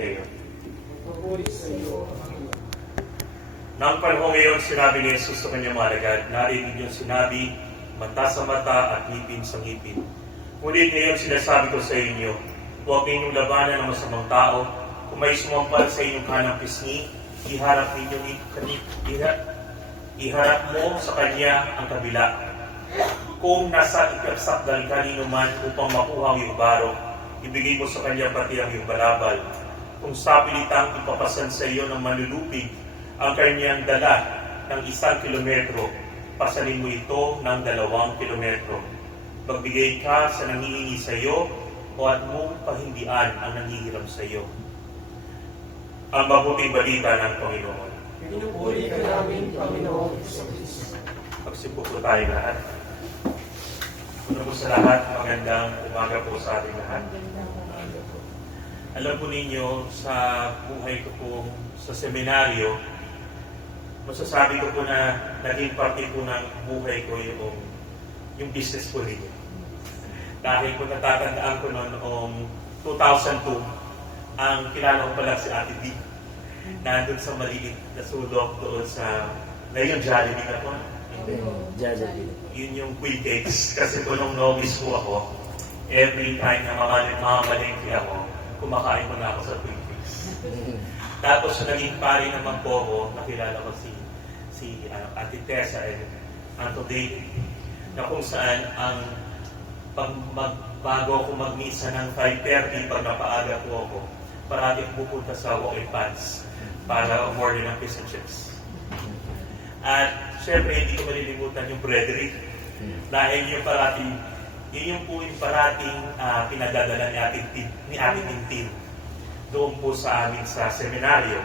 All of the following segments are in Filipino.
Mateo. Papuri sa iyo, Panginoon. Nang panahon ngayon, sinabi ni Jesus sa kanyang mga alagad, narinig yung sinabi, mata sa mata at ngipin sa ngipin. Ngunit ngayon sinasabi ko sa inyo, huwag ninyong labanan ng masamang tao. Kung may sumampal sa inyong kanang pisngi, iharap mo sa kanya ang kabila. Kung nasa ikapsakdal kanino man upang makuha ang iyong barok, ibigay mo sa kanya pati ang iyong balabal. Kung sa pilitang ipapasan sa iyo ng manlulupig ang kanyang dala ng 1 kilometro, pasalin mo ito ng 2 kilometro. Magbigay ka sa nangihingi sa iyo o at mong pahindian ang nangihiram sa iyo. Ang mabuting balita ng Panginoon. Pinupuri ka namin, Panginoon Hesus. Pagsipo po tayo lahat. Una po sa lahat, magandang umaga po sa ating lahat. Alam po ninyo, sa buhay ko po sa seminaryo, masasabi ko po na naging parte po ng buhay ko yung business po ninyo. Dahil kung natatandaan ko noong 2002, ang kilala ko pala si Ate D. Nandun sa maliit na sulok doon sa, ngayon Jollibee na po. Yun yung quick cakes. Kasi po nung novice po ako, every time na mamamalengke ako, kumakain ko na ako sa quick cakes. Tapos naging pare naman po ako, nakilala ko si Ate Tessa and Anto David, na kung saan ang bago ako mag-misa ng 5:30, pag napaaga po ako, parati pupunta sa walk-in pants para umorder ng fish and chips. At syempre, hindi ko malilimutan yung breadery. Dahil yung parating, yun yung parating pinagdadala ni Ate Tintin doon po sa amin sa seminaryo.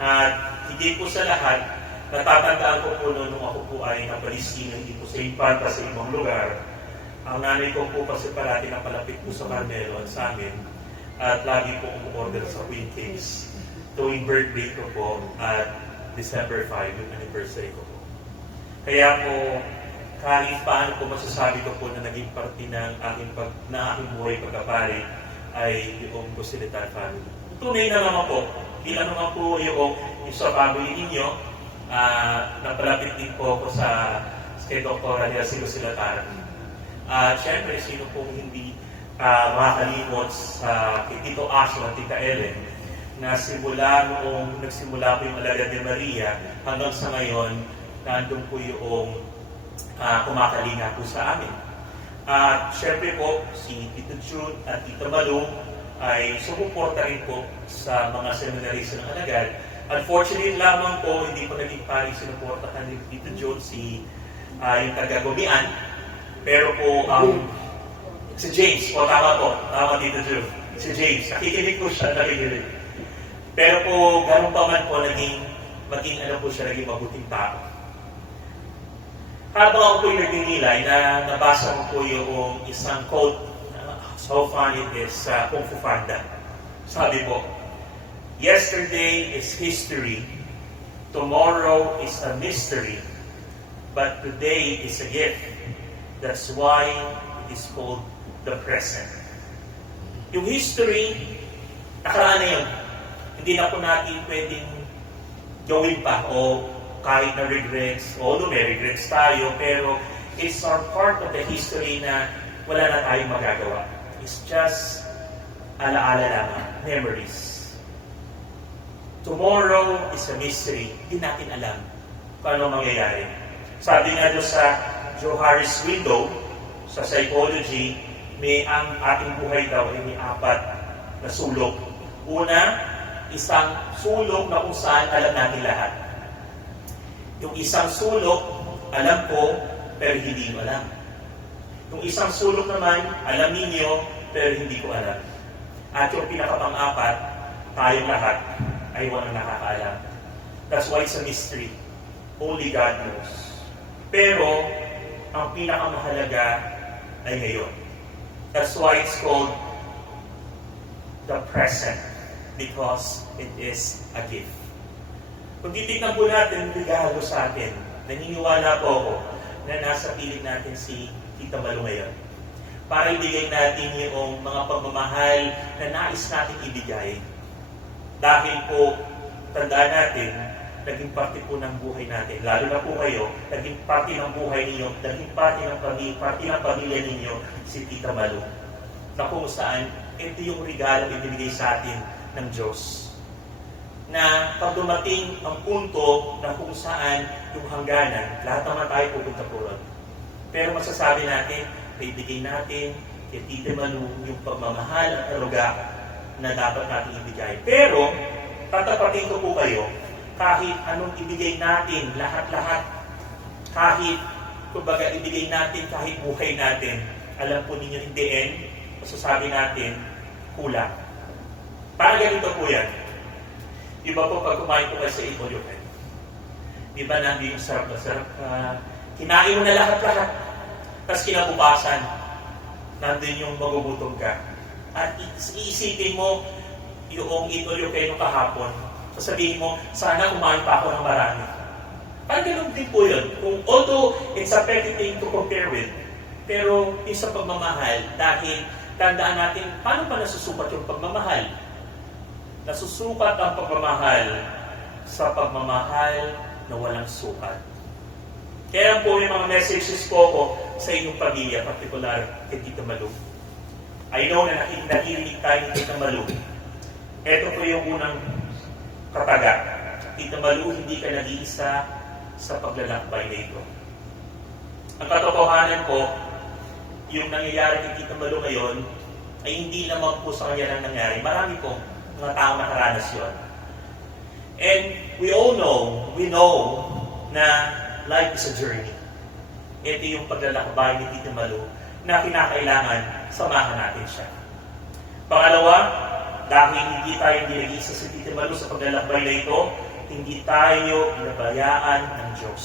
At hindi po sa lahat, natatandaan ko po nung ako po ay napalisino, hindi po sa Infanta sa ibang lugar. Ang nanay ko po kasi parati napalapit po sa Carmelo at sa amin. At lagi po umorder sa Queen Cakes tuwing birthday ko po at December 5, yung anniversary ko po. Kaya po, kahit paano po masasabi ko po na naging parte ng aking buhay pagkapare ay yung Gosilitan family. Tunay na naman po, ilan naman po yung sa family ninyo, napalapit din po ako sa kay Dr. Alias Gosilitan. Siyempre, sino pong hindi makakalimot sa kay Tito Aso at Tita Ellen na nagsimula po yung Alagad de Maria hanggang sa ngayon, nandun po yung kumakalinga po sa amin. At syempre po, si Tito June at Tita Malung ay sumuporta rin po sa mga seminarista ng Alagad. Unfortunately lamang po, hindi po naging paring sinuportahan ni Tito June yung taga-Gumian. Pero po, si James, tama Tito June. Si James, nakikinig po siya, nakikinig. Pero po, ganun pa man po, naging naging mabuting tao. Habang ako po'y nagninilay, nabasa ko po yung isang quote, so funny it is, Kung Fu Panda. Sabi po, yesterday is history, tomorrow is a mystery, but today is a gift. That's why it is called the present. Yung history, nakaraan na yun. Hindi na po natin pwedeng gawin pa o kahit na regrets, although may regrets tayo, pero it's our part of the history na wala na tayong magagawa. It's just alaala lamang, memories. Tomorrow is a mystery. Hindi natin alam kung ano mangyayari. Sabi nga doon sa Joe Harris window, sa psychology, ang ating buhay daw ay may 4 na sulok. Una, isang sulok na kung saan alam natin lahat. Yung isang sulok, alam ko, pero hindi ko alam. Yung isang sulok naman, alam ninyo, pero hindi ko alam. At yung pinakapang-4, tayong lahat ay walang nakakaalam. That's why it's a mystery. Only God knows. Pero, ang pinakamahalaga ay ngayon. That's why it's called the present. Because it is a gift. Kung titignan po natin, regalo sa atin, naniniwala po ako na nasa piling natin si Tita Malu ngayon. Para ibigay natin yung mga pagmamahal na nais natin ibigay Dahil po, tandaan natin, naging parte po ng buhay natin. Lalo na po kayo, naging parte ng buhay ninyo, naging parte ng pamilya ninyo, si Tita Malu. Na kung saan, ito yung regalo ibinigay sa atin ng Diyos. Na pag dumating ang punto na kung saan yung hangganan, lahat naman tayo pupunta po ron. Pero masasabi natin, ibigay natin kay Tita Malu yung pagmamahal at aruga na dapat natin ibigay. Pero, tatapatin ko po kayo, kahit anong ibigay natin, lahat-lahat, kahit, kumbaga, ibigay natin kahit buhay natin, alam po ninyo in the end, masasabi natin, kulang. Parang ganito po yan. Iba po pag kumain po kayo sa Ipolyokan. Diba nandun yung sarap na sarap ka, kinain mo na lahat-lahat. Tapos kinabukasan, nandun yung magugutom ka. At iisipin mo yung Ipolyokan nung kahapon. Sasabihin mo, sana kumain pa ako ng marami. Parang ganun din po yun. Although it's a petty thing to compare with, pero yung sa pagmamahal, dahil tandaan natin, paano pa nasusukat yung pagmamahal? Nasusukat ang pagmamahal sa pagmamahal na walang sukat. Kaya po yung mga messages po ako sa inyong pamilya, particular kay Tita Malu. I know na nakikinig tayo ni Tita Malu. Ito po yung unang kataga. Tita Malu, hindi ka nag-iisa sa paglalakbay na ito. Ang katotohanan po, yung nangyayari kay Tita Malu ngayon, ay hindi naman po sa kanya lang nangyari. Marami pong mga tao nakaranas yun. And we know na life is a journey. Ito yung paglalakbay ni Tita Malu na kinakailangan samahan natin siya. Pangalawa, dahil hindi tayo nag-iisa sa Tita Malu sa paglalakbay na ito, hindi tayo pinabayaan ng Diyos.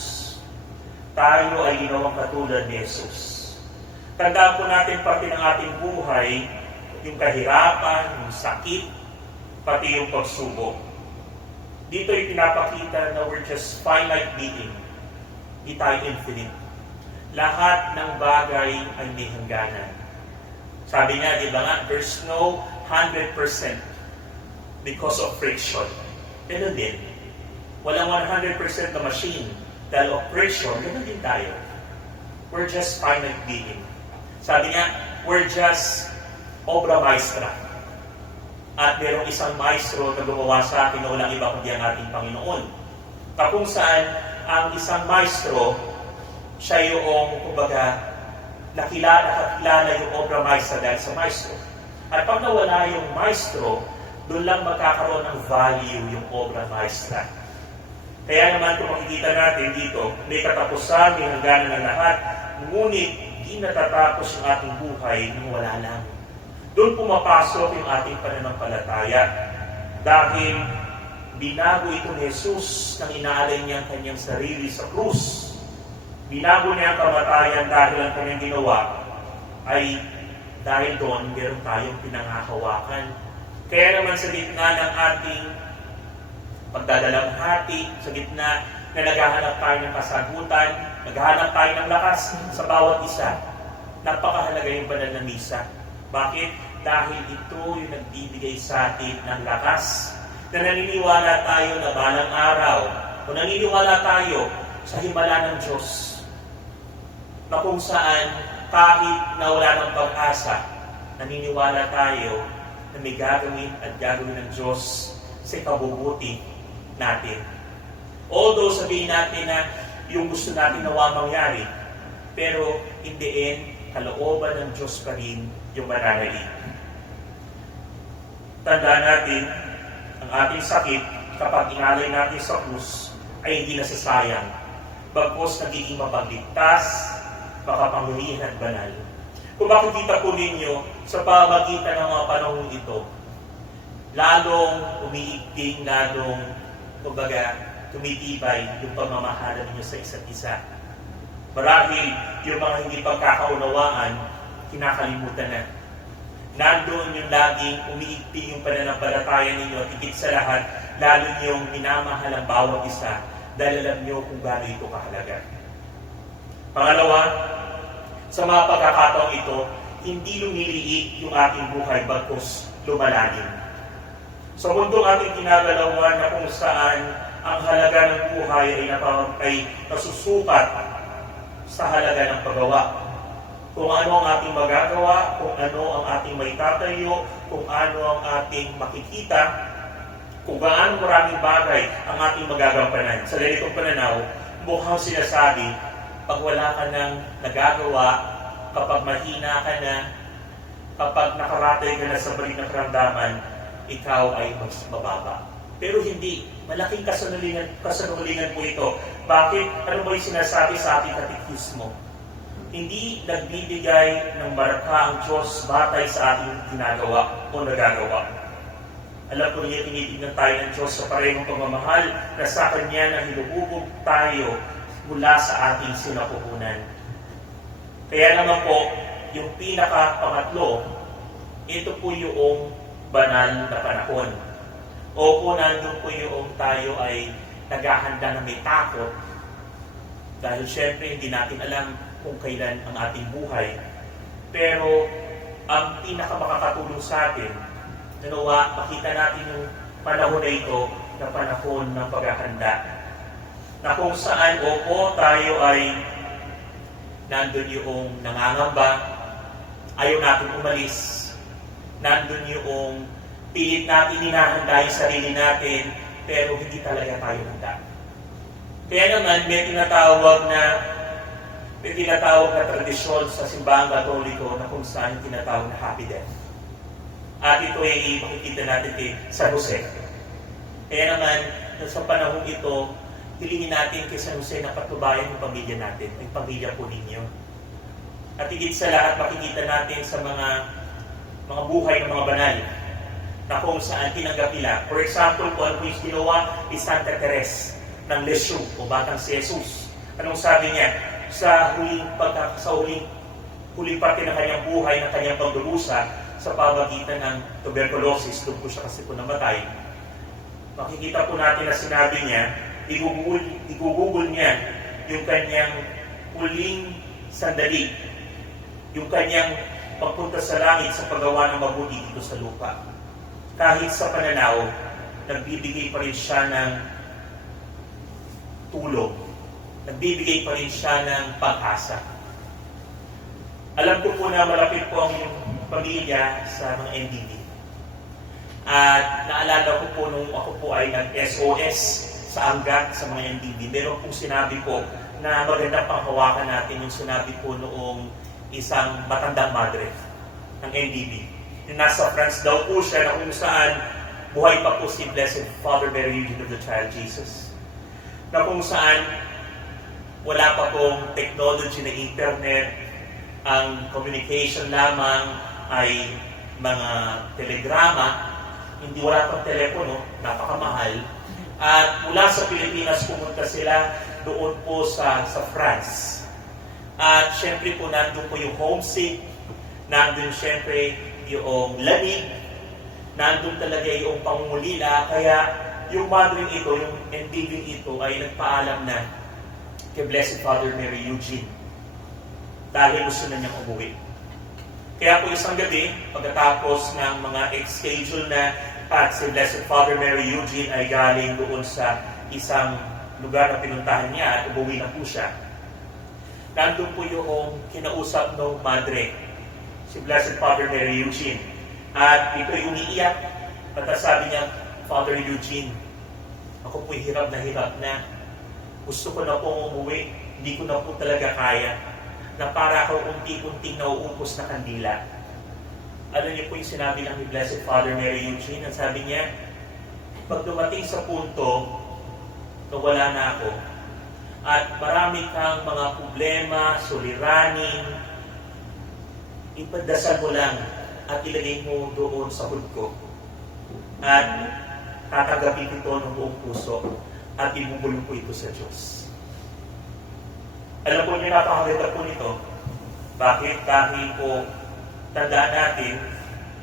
Tayo ay ginawang katulad ni Jesus. Tandaan po natin pati ng ating buhay, yung kahirapan, yung sakit, pati yung pagsubok. Dito ay pinapakita na we're just finite being. Di tayo infinite. Lahat ng bagay ay may hangganan. Sabi niya, di ba nga, there's no 100% because of friction. Ganun din. Walang 100% na machine dahil of friction, ganun din tayo. We're just finite being. Sabi niya, we're just obra maestra. At merong isang maestro na gumawa sa atin na walang iba kundi ang ating Panginoon. Kung saan ang isang maestro, siya yung, kumbaga, nakilala yung obra maestra dahil sa maestro. At pag nawala yung maestro, doon lang magkakaroon ng value yung obra maestra. Kaya naman kung makikita natin dito, may katapusan, may hangganan ng lahat, ngunit di natatapos yung ating buhay nang wala lang. Doon pumapasok yung ating pananampalataya dahil binago ito ni Jesus nang inaalay niya ang kanyang sarili sa krus. Binago niya ang kamatayan dahil ang kanyang ginawa ay dahil doon meron tayong pinangahawakan. Kaya naman sa gitna ng ating pagdadalamhati, sa gitna na naghahanap tayo ng kasagutan, naghahanap tayo ng lakas sa bawat isa, napakahalaga yung banal na misa. Bakit? Dahil ito yung nagbibigay sa atin ng lakas na naniniwala tayo na balang araw o naniniwala tayo sa himala ng Diyos na kung saan kahit na wala ng pag-asa, naniniwala tayo na may gagawin at gagawin ng Diyos sa ikabubuti natin. Although sabihin natin na yung gusto natin nawa mangyari, pero in the end, kalooban ng Diyos pa rin yung mananalig. Tandaan natin, ang ating sakit, kapag inalay natin sa krus, ay hindi nasasayang. Bagkos nagiging mapagligtas, makapangyarihan at banal. Kung makikita po ninyo, sa pamagitan ng mga panahon ito, lalong umiigting, lalong, kumbaga, tumitibay yung pamamahala ninyo sa isa't isa. Marahil yung mga hindi pagkakaunawaan, kinakalimutan na. Nandoon yung laging umiigting yung pananampalataya ninyo at higit sa lahat, lalo niyong minamahal ang bawat isa dahil alam niyo kung gaano ito kahalaga. Pangalawa, sa mga pagkakataong ito, hindi lumiliit yung ating buhay bagkus lumalalim. Sa mundong ating ginagalawan na kung saan ang halaga ng buhay ay nasusukat sa halaga ng paggawa. Kung ano ang ating magagawa, kung ano ang ating maitatayo, kung ano ang ating makikita, kung gaano maraming bagay ang ating magagampanan. Sa ganitong pananaw, mukhang sinasabi, pag wala ka nang nagagawa, kapag mahina ka na, kapag nakaratay ka na sa balik ng karamdaman, ikaw ay mas mababa. Pero hindi. Malaking kasanulingan po ito. Bakit? Ano ba yung sinasabi sa ating katekismo? Hindi nagbibigay ng marka ang Diyos batay sa ating ginagawa o nagagawa. Alam po niya, tinitignan tayo ng Diyos sa parehong pagmamahal na sa Kanya na hinububog tayo mula sa ating sinapupunan. Kaya naman po, yung pinaka-pangatlo, ito po yung banal na panahon. O kung nandun po yung tayo ay naghahanda na may takot, dahil syempre hindi natin alam kung kailan ang ating buhay. Pero ang pinaka-makakatulong sa atin, nawa, makita natin yung panahon na ito na panahon ng paghahanda. Na kung saan, opo, tayo ay nandun yung nangangamba, ayaw natin umalis, nandun yung pilit natin hinahanda yung sarili natin, pero hindi talaga tayo handa. Kaya naman, may tinatawag na tradisyon sa simbahang Katoliko na kung saan tinatawag na happy death. At ito ay makikita natin kay San Jose. Kaya naman, sa panahon ito, hilingin natin kay San Jose na patubayan yung pamilya natin, yung pamilya po ninyo. At higit sa lahat, makikita natin sa mga buhay ng mga banal na kung saan tinanggap nila. For example, po ang ginawa ni Santa Teresa ng Lisieux o Batang si Jesus. Anong sabi niya? Sa huling parte ng kanyang buhay, ng kanyang pagdurusa sa pamagitan ng tuberculosis, doon po siya kasi po namatay. Makikita po natin na sinabi niya, igugugol niya yung kanyang huling sandali, yung kanyang pagpunta sa langit sa paggawa ng mabuti dito sa lupa. Kahit sa pananaw, nagbibigay pa rin siya ng tulong. Nagbibigay pa rin siya ng pag-asa. Alam ko po na malapit po ang pamilya sa mga NDB. At naalala ko po nung ako po ay nag-SOS sa Angat sa mga NDB. Meron pong sinabi po na magandang panghawakan natin yung sinabi po noong isang matandang madre ng NDB. Yung nasa France daw po siya na kung saan buhay pa po si Blessed Father Mary Eugene of the Child Jesus. Na kung saan wala pa pong technology na internet, ang communication lamang ay mga telegrama, hindi wala pang telepono, napakamahal. At mula sa Pilipinas pumunta sila doon po sa France. At syempre po nandun po yung homesick, nandun syempre yung lamig, nandun talaga yung pangungulila, kaya yung madring ito, yung ending ito ay nagpaalam na kay Blessed Father Mary Eugene dahil gusto na niyang umuwi. Kaya po isang gabi, pagkatapos ng mga schedule na at si Blessed Father Mary Eugene ay galing doon sa isang lugar na pinuntahan niya at umuwi na po siya. Nandun po yung kinausap ng madre, si Blessed Father Mary Eugene. At ito ay umiiyak. At sabi niya, Father Eugene, ako po'y hirap na. Gusto ko na pong umuwi. Hindi ko na po talaga kaya. Na para ako unti-unting nauupos na kandila. Ano niyo po yung sinabi lang ni Blessed Father Mary Eugene? Ang sabi niya, pag dumating sa punto na wala na ako, at marami kang mga problema, suliranin, ipadasal mo lang at ilagay mo doon sa hood ko. At tatanggapin ito ng buong puso at ibubulong ko ito sa Diyos. Alam po niyo, napakaganda po nito. Bakit? Dahil po tandaan natin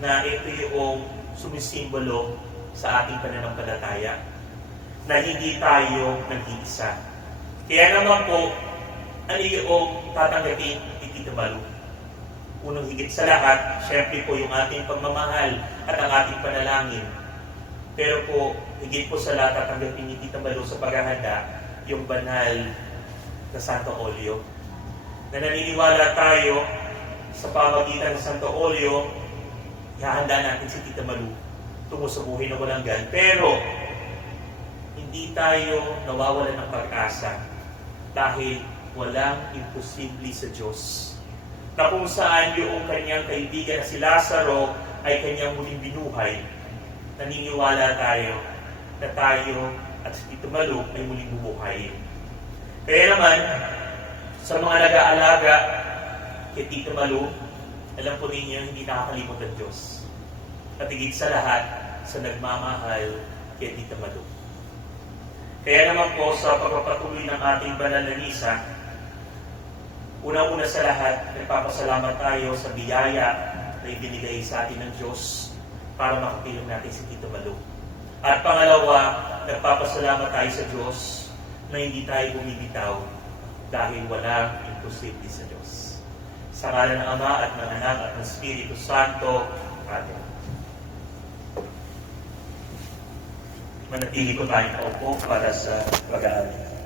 na ito yung sumisimbolo sa ating pananampalataya na hindi tayo nag-iisa. Kaya naman po, ano yung tatanggapin ni Tito Malu? Unang higit sa lahat, syempre po yung ating pagmamahal at ang ating panalangin Pero po, higit po sa lahat tatanggapin ni Tita Malu sa paghahanda yung banal na Santo Olio. Na naniniwala tayo sa pamagitan ng Santo Olio, ihahanda natin si Tita Malu tungo sa buhay na walang gan. Pero, hindi tayo nawawalan ng pag-asa dahil walang imposible sa Diyos. Na kung saan yung kanyang kaibigan na si Lazaro ay kanyang muling binuhay, naniniwala tayo na tayo at si Tito Malu ay muling bubuhayin. Kaya naman, sa mga nag-aalaga kay Tito Malu, alam po ninyo, hindi nakakalimot ang Diyos. At higit sa lahat, sa nagmamahal kay Tito Malu. Kaya naman po, sa pagpapatuloy ng ating banal na misa, una-una sa lahat, nagpapasalamat tayo sa biyaya na ibinigay sa atin ng Diyos para makatulong natin si Tito Malu. At pangalawa, nagpapasalamat tayo sa Diyos na hindi tayo bumibitaw dahil walang imposible sa Diyos. Sa ngalan ng Ama at ng Anak at ng Espiritu Santo. Amen. Manatili ko tayong paupo para sa pag-aaral.